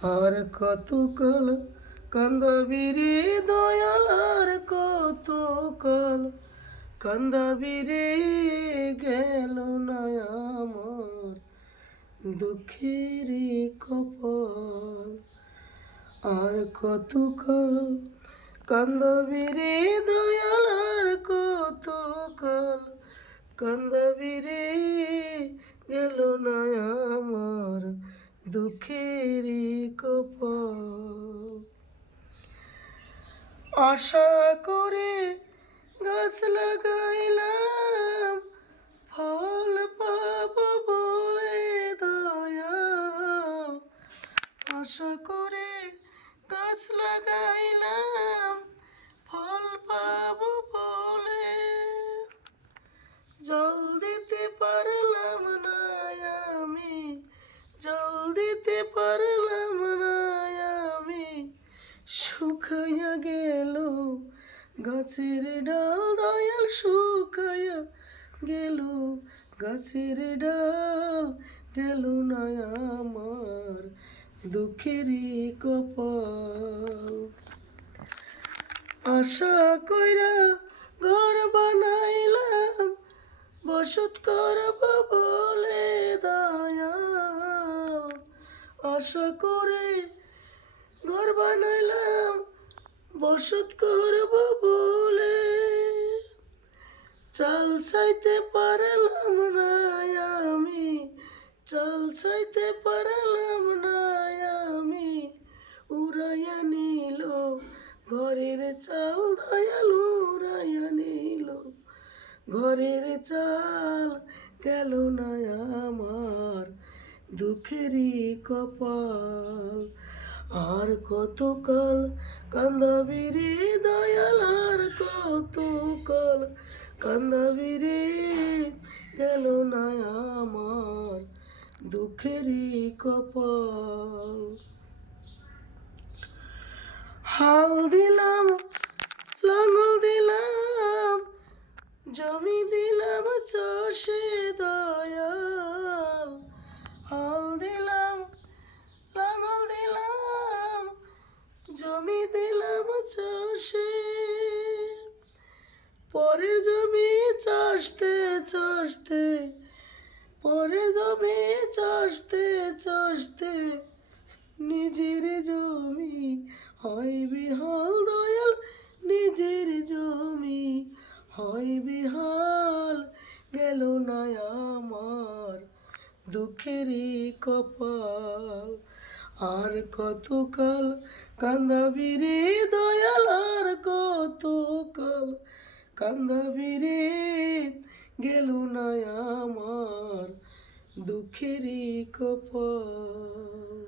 আর কতকাল কান্দাবি রে দয়াল, আর কতকাল কান্দাবি রে, গেল না আমার দুঃখের কপাল। আর কতকাল কান্দাবি রে দয়াল, আর কতকাল কান্দাবি রে, গেল না আমার দুঃখের কপাল। আশা করে গাছ লাগাইলাম, ফল পাবো বলে দয়াল। আশা করে গাছ লাগাইলাম, ফল পাবো বলে জল দিতে পারলাম না আমি, জল দিতে পারলাম না আমি। শুকাইয়া গেল গাছের ডাল দয়াল, শুকাইয়া গেল গাছের ডাল, গেল না আমার দুঃখেরই কপাল। আশা কইরা ঘর বানাইলাম, বসত করব বলে দয়াল। আশা করে ঘর বানাইলাম, বসত করব বলে চাল চাইতে পারলাম না আমি, চাল চাইতে পারলাম না আমি। উড়াইয়া নিল ঘরের চাল দয়াল, উড়াইয়া নিল ঘরের চাল, গেল না আমার দুঃখেরই কপাল। আর কতকাল কান্দাবি রে দয়াল, আর কতকাল কান্দাবি রে, গেল না আমার দুঃখেরই কপাল। হাল দিলাম, লাঙল দিলাম, জমি দিলাম চষে দয়াল। হাল দিলাম, লাঙল দিলাম, জমি দিলাম চষে। পরের জমি চাষতে চাষতে, পরের জমি চাষতে চাষতে, নিজের জমি হয় বিহাল দয়াল, নিজের জমি হয় বিহাল, গেল না আমার দুঃখেরই কপাল। আর কতকাল কান্দাবি রে দয়াল, আর কতকাল কান্দাবি রে, গেল না আমার দুঃখেরই কপাল।